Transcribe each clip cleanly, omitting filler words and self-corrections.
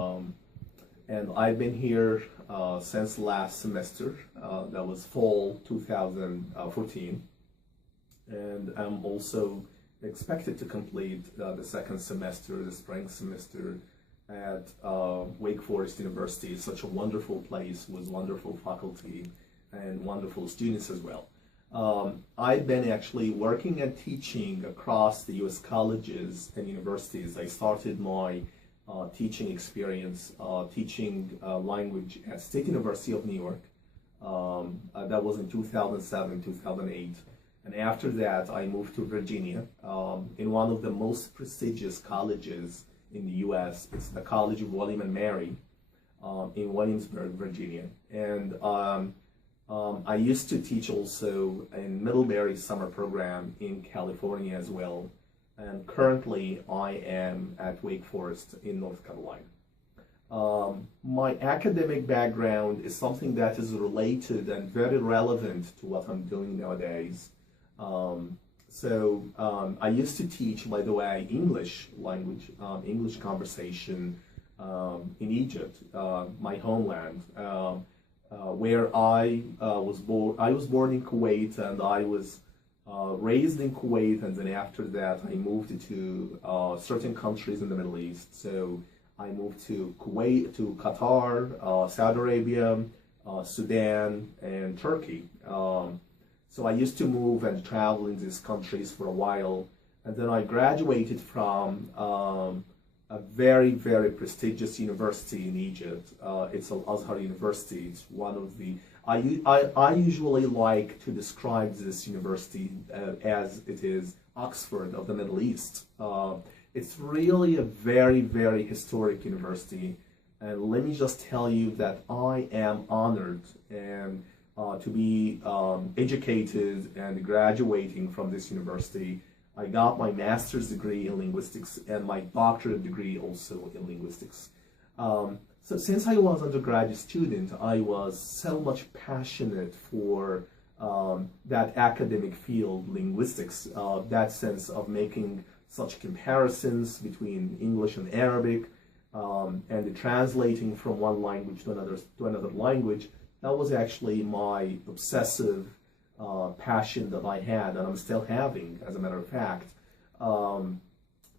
And I've been here since last semester. That was fall 2014. And I'm also expected to complete the second semester, the spring semester, at Wake Forest University. It's such a wonderful place with wonderful faculty and wonderful students as well. I've been actually working and teaching across the U.S. colleges and universities. I started my teaching experience teaching language at State University of New York. That was in 2007, 2008. And after that, I moved to Virginia in one of the most prestigious colleges in the U.S. It's the College of William and Mary in Williamsburg, Virginia. And I used to teach also in Middlebury summer program in California as well. And currently I am at Wake Forest in North Carolina. My academic background is something that is related and very relevant to what I'm doing nowadays. I used to teach, by the way, English language, English conversation in Egypt, my homeland, where I was born. I was born in Kuwait, and I was raised in Kuwait, and then after that I moved to certain countries in the Middle East. So I moved to Kuwait, to Qatar, Saudi Arabia, Sudan, and Turkey. So I used to move and travel in these countries for a while, and then I graduated from a very, very prestigious university in Egypt. It's Al-Azhar University. It's one of the, I usually like to describe this university as it is Oxford of the Middle East. It's really a very, very historic university. And let me just tell you that I am honored and to be educated and graduating from this university. I got my master's degree in linguistics and my doctorate degree also in linguistics. So since I was an undergraduate student, I was so much passionate for that academic field, linguistics, that sense of making such comparisons between English and Arabic, and the translating from one language to another language. That was actually my obsessive passion that I had, and I'm still having, as a matter of fact.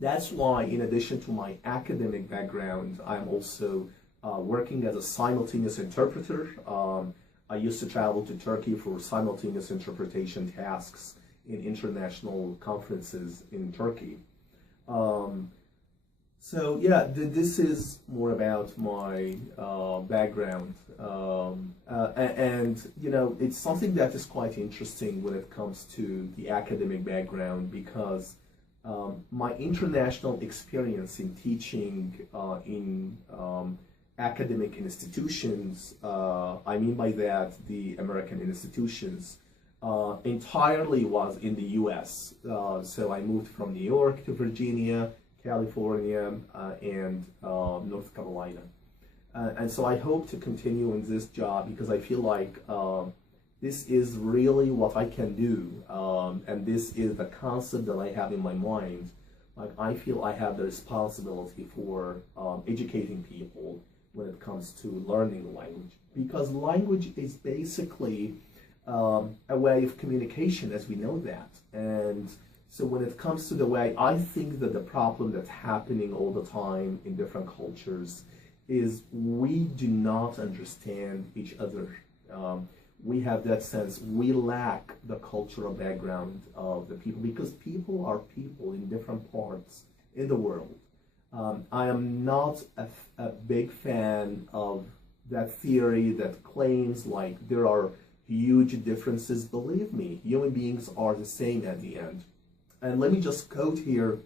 That's why, in addition to my academic background, I'm also working as a simultaneous interpreter. I used to travel to Turkey for simultaneous interpretation tasks in international conferences in Turkey. So yeah, this is more about my background, and you know, it's something that is quite interesting when it comes to the academic background, because my international experience in teaching in academic institutions, I mean by that the American institutions, entirely was in the U.S. So I moved from New York to Virginia, California, and North Carolina. And so I hope to continue in this job, because I feel like this is really what I can do, and this is the concept that I have in my mind. Like, I feel I have the responsibility for educating people when it comes to learning language, because language is basically a way of communication, as we know that. And so when it comes to the way, I think that the problem that's happening all the time in different cultures is we do not understand each other. We have that sense, we lack the cultural background of the people, because people are people in different parts in the world. I am not a big fan of that theory that claims like there are huge differences. Believe me, human beings are the same at the end. And let me just quote here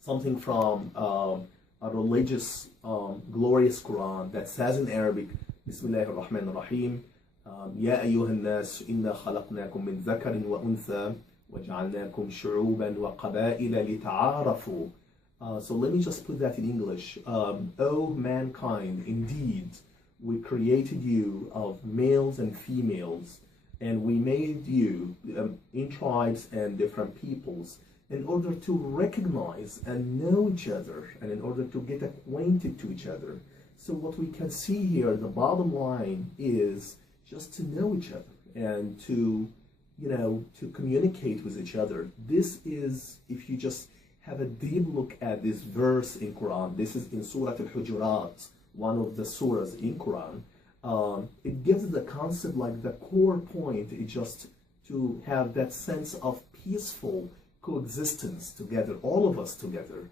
something from a religious, glorious Quran that says in Arabic, Bismillah ar-Rahman ar-Rahim, Ya ayyuhan nas, inna khalaqnakum min dhakarin wa untha, wa ja'alnakum shu'uban wa qaba'ila lita'arafu. So let me just put that in English. O mankind, indeed, we created you of males and females, and we made you in tribes and different peoples, in order to recognize and know each other, and in order to get acquainted to each other. So what we can see here, the bottom line is just to know each other and to, to communicate with each other. This is, if you just have a deep look at this verse in Quran, this is in Surah Al-Hujurat, one of the surahs in Quran. It gives the concept, like the core point is just to have that sense of peaceful coexistence together, all of us together.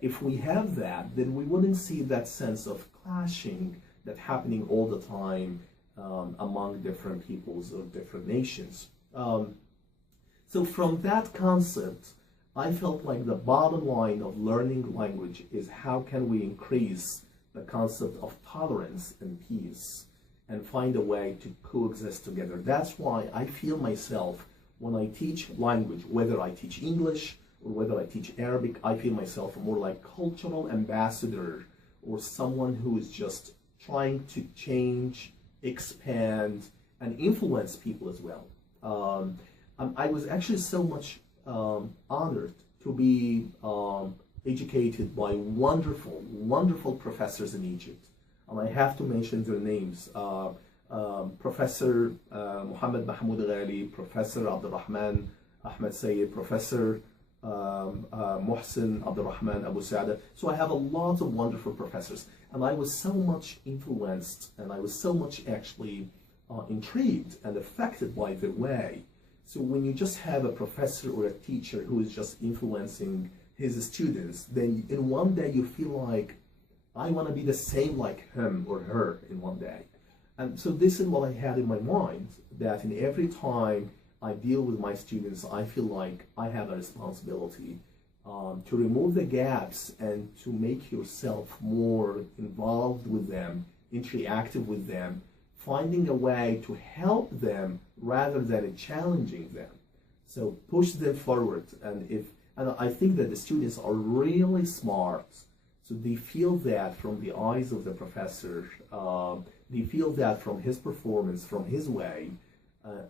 If we have that, then we wouldn't see that sense of clashing that's happening all the time among different peoples of different nations. So from that concept, I felt like the bottom line of learning language is how can we increase the concept of tolerance and peace and find a way to coexist together. That's why I feel myself, when I teach language, whether I teach English or whether I teach Arabic, I feel myself more like cultural ambassador or someone who is just trying to change, expand, and influence people as well. I was actually so much honored to be educated by wonderful, wonderful professors in Egypt. And I have to mention their names. Professor Muhammad Mahmoud Ghali, Professor Abdul Rahman Ahmed Sayyid, Professor Muhsin Abdul Rahman Abu Saada. So I have a lot of wonderful professors, and I was so much influenced, and I was so much actually intrigued and affected by their way. So when you just have a professor or a teacher who is just influencing his students, then in one day you feel like, I want to be the same like him or her in one day. And so this is what I had in my mind, that in every time I deal with my students, I feel like I have a responsibility to remove the gaps and to make yourself more involved with them, interactive with them, finding a way to help them rather than challenging them. So push them forward. And I think that the students are really smart. So they feel that from the eyes of the professor, they feel that from his performance, from his way,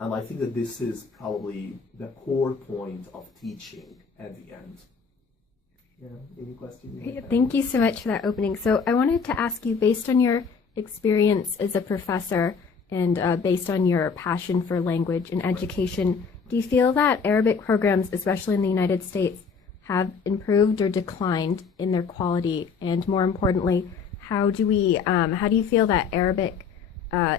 and I think that this is probably the core point of teaching at the end. Yeah, any questions? Thank you so much for that opening. So I wanted to ask you, based on your experience as a professor and based on your passion for language and education, do you feel that Arabic programs, especially in the United States, have improved or declined in their quality? And more importantly, how do you feel that Arabic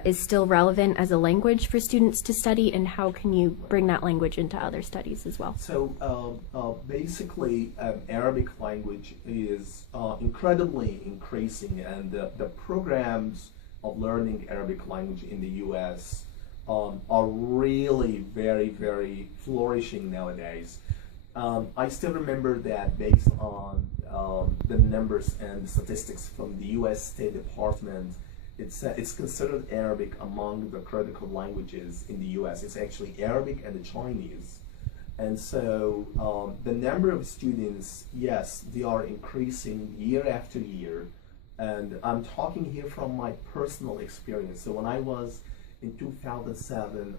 is still relevant as a language for students to study, and how can you bring that language into other studies as well? So basically, Arabic language is incredibly increasing, and the programs of learning Arabic language in the US are really very, very flourishing nowadays. I still remember that based on the numbers and the statistics from the US State Department, it's considered Arabic among the critical languages in the US. It's actually Arabic and the Chinese. And so the number of students, yes, they are increasing year after year. And I'm talking here from my personal experience. So when I was in 2007,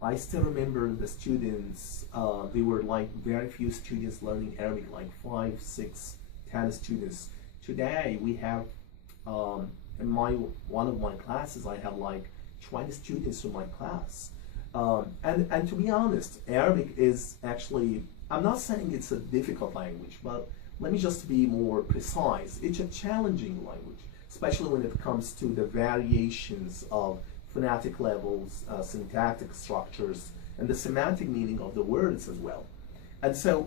I still remember the students, they were like very few students learning Arabic, like 5, 6, 10 students. Today we have, in one of my classes, I have like 20 students in my class. And to be honest, Arabic is actually, I'm not saying it's a difficult language, but let me just be more precise. It's a challenging language, especially when it comes to the variations of phonetic levels, syntactic structures, and the semantic meaning of the words as well. And so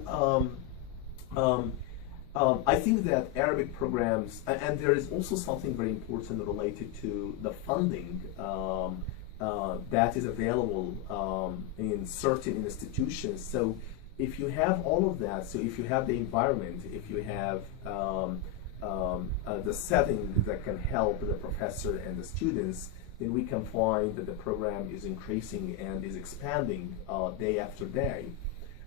I think that Arabic programs, and there is also something very important related to the funding that is available in certain institutions. So if you have all of that, so if you have the environment, if you have the setting that can help the professor and the students, then we can find that the program is increasing and is expanding day after day.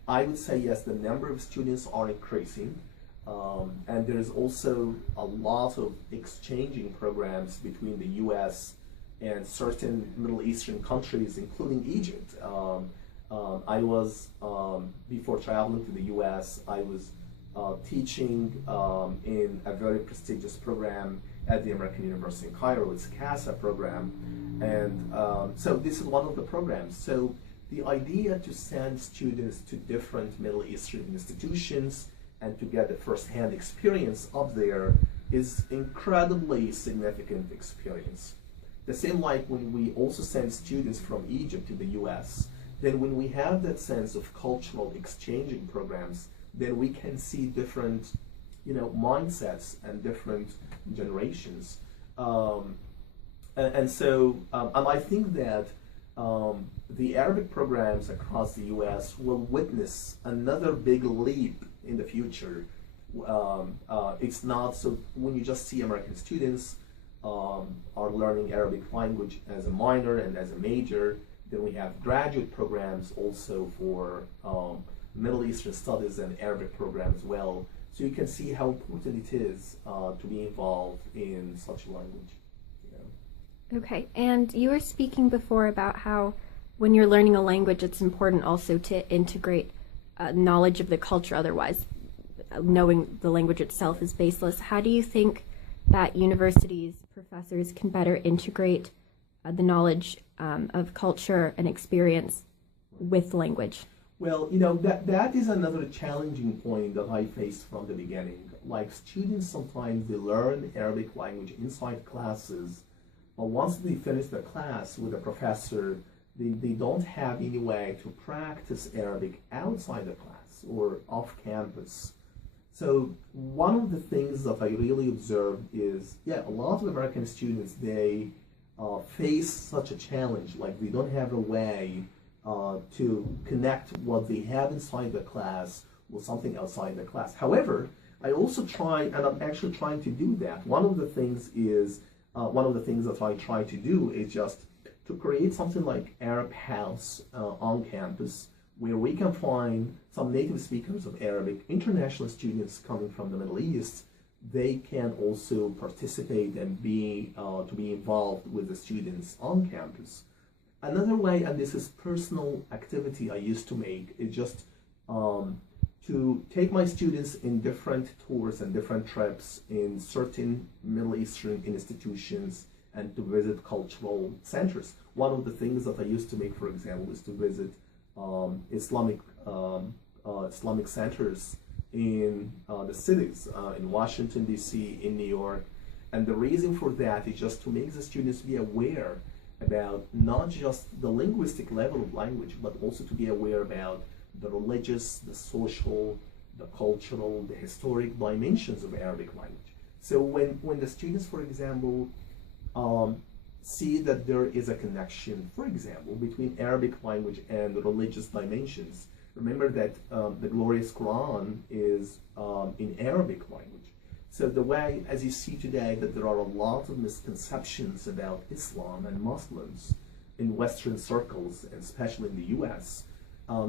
I would say yes, the number of students are increasing, and there is also a lot of exchanging programs between the US and certain Middle Eastern countries, including Egypt. I was, before traveling to the US, I was teaching in a very prestigious program at the American University in Cairo. It's a CASA program. And so this is one of the programs. So the idea to send students to different Middle Eastern institutions and to get a first-hand experience up there is incredibly significant experience. The same like when we also send students from Egypt to the US, then when we have that sense of cultural exchanging programs, then we can see different, mindsets and different generations. And I think that the Arabic programs across the US will witness another big leap in the future. It's not so when you just see American students are learning Arabic language as a minor and as a major. Then we have graduate programs also for Middle Eastern studies and Arabic program as well. So you can see how important it is to be involved in such a language. Okay, and you were speaking before about how when you're learning a language, it's important also to integrate knowledge of the culture, otherwise knowing the language itself is baseless. How do you think that universities, professors can better integrate the knowledge of culture and experience with language? Well, that is another challenging point that I faced from the beginning. Like students sometimes they learn Arabic language inside classes, but once they finish the class with a professor, they don't have any way to practice Arabic outside the class or off campus. So one of the things that I really observed is, a lot of American students, they face such a challenge, like they don't have a way to connect what they have inside the class with something outside the class. However, I also try, and I'm actually trying to do that. One of the things that I try to do is just to create something like Arab House on campus, where we can find some native speakers of Arabic, international students coming from the Middle East. They can also participate and be involved with the students on campus. Another way, and this is personal activity I used to make, is just to take my students in different tours and different trips in certain Middle Eastern institutions and to visit cultural centers. One of the things that I used to make, for example, is to visit Islamic centers in the cities, in Washington, D.C., in New York. And the reason for that is just to make the students be aware about not just the linguistic level of language, but also to be aware about the religious, the social, the cultural, the historic dimensions of Arabic language. So when the students, for example, see that there is a connection, for example, between Arabic language and the religious dimensions, remember that the glorious Quran is in Arabic language. So the way, as you see today, that there are a lot of misconceptions about Islam and Muslims in Western circles, and especially in the US.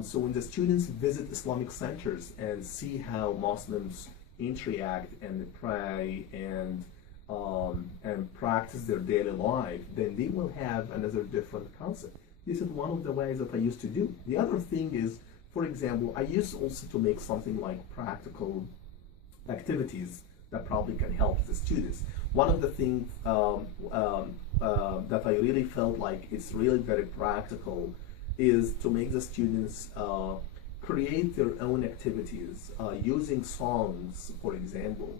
So when the students visit Islamic centers and see how Muslims interact and pray and practice their daily life, then they will have another different concept. This is one of the ways that I used to do. The other thing is, for example, I used also to make something like practical activities that probably can help the students. One of the things that I really felt like it's really very practical is to make the students create their own activities using songs, for example,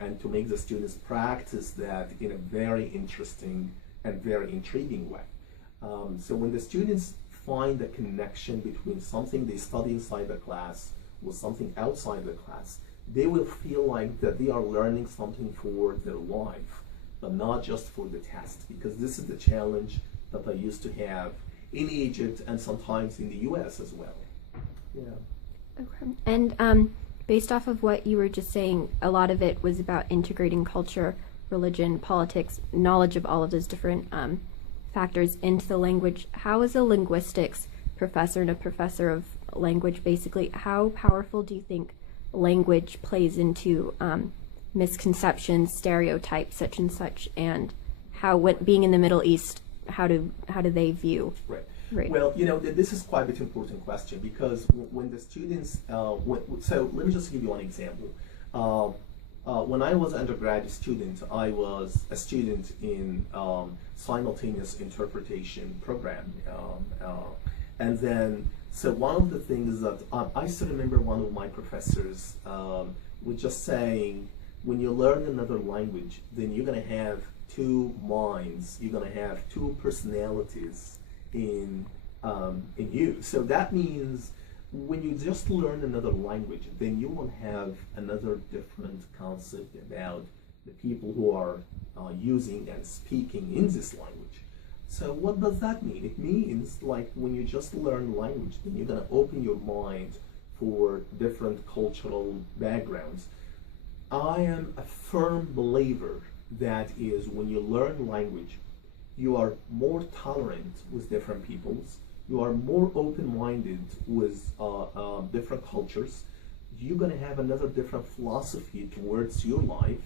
and to make the students practice that in a very interesting and very intriguing way. So when the students find the connection between something they study inside the class with something outside the class, they will feel like that they are learning something for their life, but not just for the test, because this is the challenge that I used to have in Egypt and sometimes in the US as well. Okay. And based off of what you were just saying, a lot of it was about integrating culture, religion, politics, knowledge of all of those different factors into the language. How is a linguistics professor and a professor of language, basically, how powerful do you think language plays into misconceptions, stereotypes, such and such, and how, being in the Middle East, how do they view? Right. Right. Well, this is quite a bit important question because when the students, so let me just give you one example. When I was an undergraduate student, I was a student in simultaneous interpretation program, and then so one of the things that I still remember one of my professors was just saying, when you learn another language, then you're gonna have two minds, you're gonna have two personalities in you. So that means when you just learn another language, then you will have another different concept about the people who are using and speaking in this language. So what does that mean? It means like when you just learn language, then you're gonna open your mind for different cultural backgrounds. I am a firm believer that is when you learn language, you are more tolerant with different peoples, you are more open-minded with different cultures, you're going to have another different philosophy towards your life,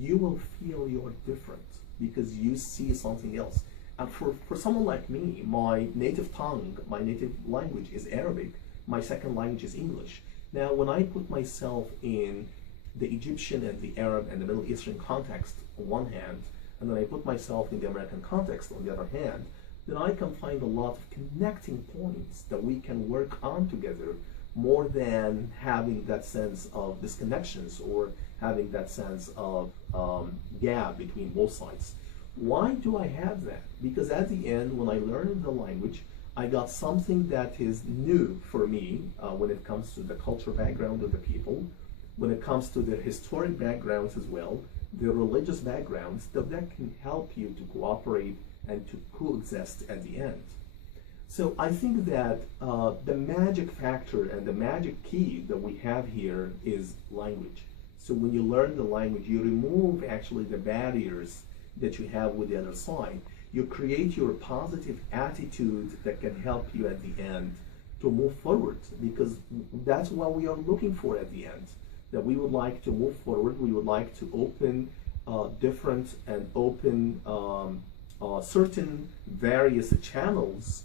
you will feel you're different because you see something else. And for someone like me, my native tongue, my native language is Arabic, my second language is English. Now when I put myself in the Egyptian and the Arab and the Middle Eastern context on one hand, and then I put myself in the American context on the other hand, then I can find a lot of connecting points that we can work on together more than having that sense of disconnections or having that sense of gap between both sides. Why do I have that? Because at the end, when I learned the language, I got something that is new for me when it comes to the cultural background of the people, when it comes to their historic backgrounds as well, their religious backgrounds, that can help you to cooperate and to coexist at the end. So I think that the magic factor and the magic key that we have here is language. So when you learn the language, you remove actually the barriers that you have with the other side. You create your positive attitude that can help you at the end to move forward, because that's what we are looking for at the end. That we would like to move forward, we would like to open different and open certain various channels